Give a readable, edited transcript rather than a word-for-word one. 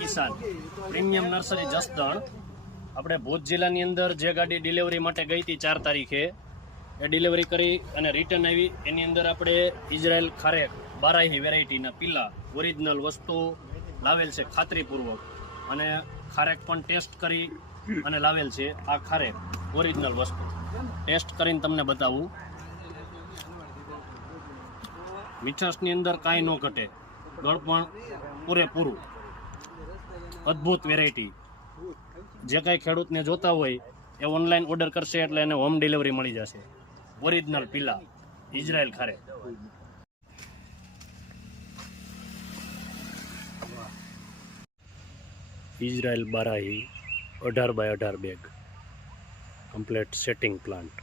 કિસાન premium nursery Jasdan આપણે ભુજ જિલ્લાની અંદર જે ગાડી ડિલિવરી માટે ગઈ હતી 4 તારીખે એ ડિલિવરી કરી અને રિટર્ન આવી. એની અંદર આપણે ઇઝરાયલ ખારેક 12 વેરાયટીના પીલા ઓરિજિનલ વસ્તુ લાવેલ છે ખાતરીપૂર્વક, અને ખારેક પણ ટેસ્ટ કરી અને લાવેલ છે. આ ખારેક ઓરિજિનલ વસ્તુ ટેસ્ટ કરીને તમને બતાવું. મીઠાશની અંદર કાંઈ ન ઘટે, ગળ પણ પૂરેપૂરું, અદ્ભુત વેરાયટી. જે કાંઈ ખેડૂતને જોતા હોય એ ઓનલાઈન ઓર્ડર કરશે એટલે એને હોમ ડિલિવરી મળી જશે. ઓરિજિનલ પીલા ઇઝરાયલ ખારેક. Israel 12 18 by 18 bag complete setting plant.